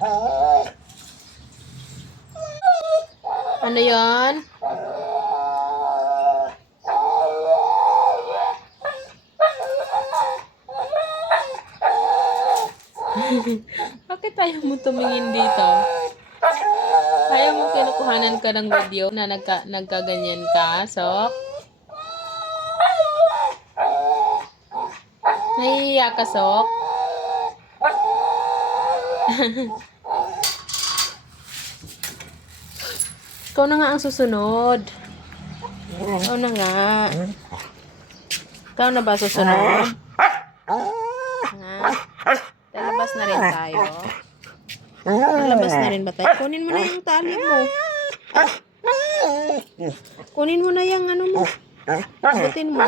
Ano yan? Bakit ayaw mo tumingin dito? Ayaw mo kinukuhanan ka ng video na nagkaganyan ka, Sok? Nahihiya ka, Sok? Ikaw na nga ang susunod. Ikaw na nga. Ikaw na ba susunod? Nga. Lalabas na rin tayo. Lalabas na rin ba tayo? Kunin mo na yung tali mo. Kunin mo na yung ano mo. Abutin mo.